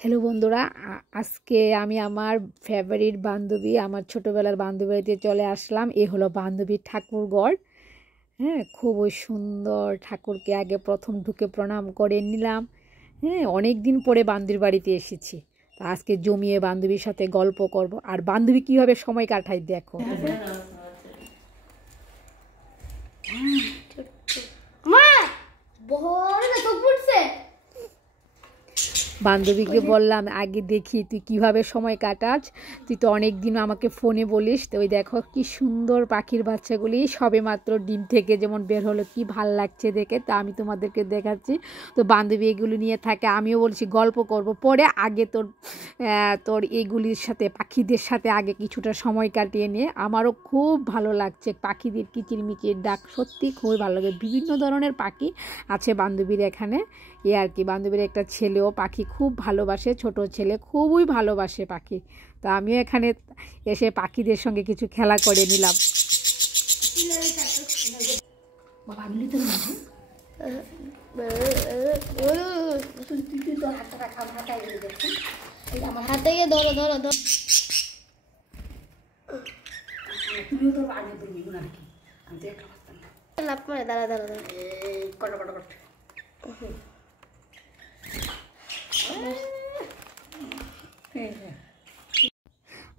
Hello বন্ধুরা, আজকে আমি আমার ফেভারিট বান্ধবী, আমার ছোটোবেলার বান্ধবী বাড়িতে চলে আসলাম। এ হলো বান্ধবীর ঠাকুরঘর। হ্যাঁ, খুবই সুন্দর। ঠাকুরকে আগে প্রথম ঢুকে প্রণাম করে নিলাম। হ্যাঁ, অনেক দিন পরে বান্ধবীর বাড়িতে এসেছি। তা আজকে জমিয়ে বান্ধবীর সাথে গল্প করব। আর বান্ধবী কীভাবে সময় কাটায় দেখো। বান্ধবীকে বললাম আগে দেখি তুই কিভাবে সময় কাটাস, তুই তো অনেক দিন আমাকে ফোনে বলিস। তো ওই দেখো কি সুন্দর পাখির বাচ্চাগুলি সবে মাত্র ডিম থেকে যেমন বের হলো, কি ভাল লাগছে দেখে। তা আমি তোমাদেরকে দেখাচ্ছি। তো বান্ধবী এগুলো নিয়ে থাকে, আমিও বলছি গল্প করব পরে, আগে তোর এইগুলির সাথে পাখিদের সাথে আগে কিছুটা সময় কাটিয়ে নিয়ে। আমারও খুব ভালো লাগছে পাখিদের কিচিরমিচির ডাক, সত্যি খুবই ভালো লাগে। বিভিন্ন ধরনের পাখি আছে বান্ধবীর এখানে। এ আর কি, বান্ধবীর একটা ছেলেও পাখি খুব ভালোবাসে, ছোট ছেলে খুবই ভালোবাসে পাখি। তো আমিও এখানে এসে পাখিদের সঙ্গে কিছু খেলা করে নিলাম। আমার হাতে গিয়ে ধরো ধরো ধরো। লাভ মারে, দাঁড়া দাঁড়া দাঁড়া।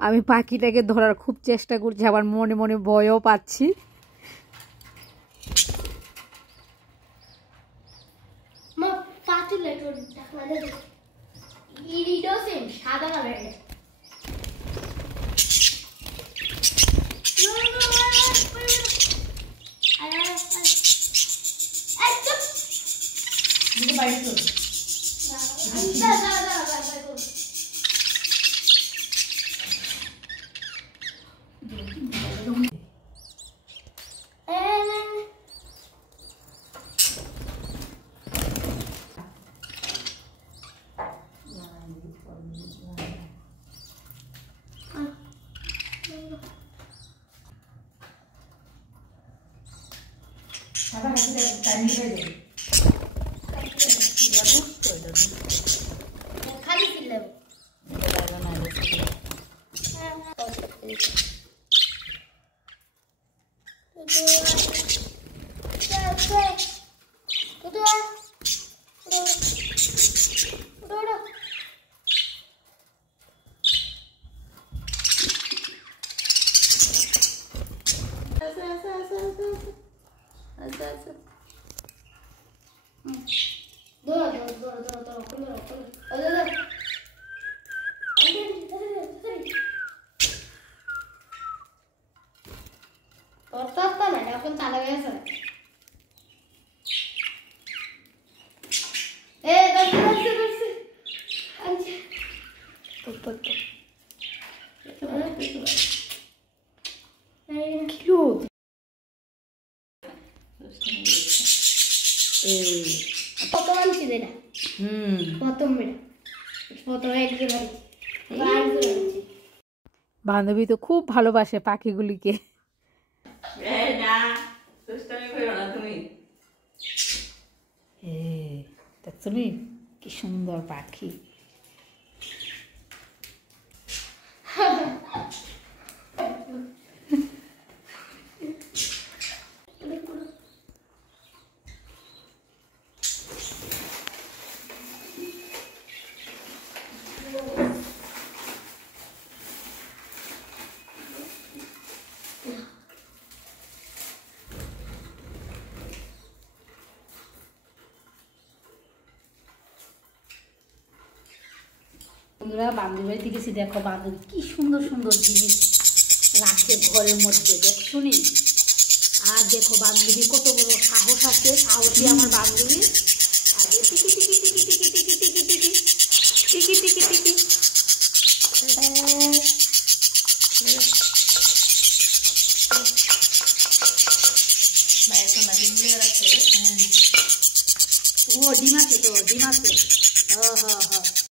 আমি পাখিটাকে ধরার খুব চেষ্টা করছি, আবার মনে মনে ভয়ও পাচ্ছি। সাদা কালার খালি ছিলাম। এখন চালা গেছে। বান্ধবী তো খুব ভালোবাসে পাখিগুলিকে। দেখছো কি সুন্দর পাখি। বন্ধুরা, বান্ধবী বাড়িতে গেছি, দেখো বান্ধবী কি সুন্দর সুন্দর জিনিস রাখছে ঘরের মধ্যে, দেখছো নি? আর দেখো বান্ধবী কত বড় সাহস আছে, সাহসী আমার বান্ধবী। আর টিকি টিকি টিকি টিকি টিকি টিকি টিকি টিকি টিকি টিকি। ও ডিম আছে, তো ডিম আছে। ও হ্যাঁ,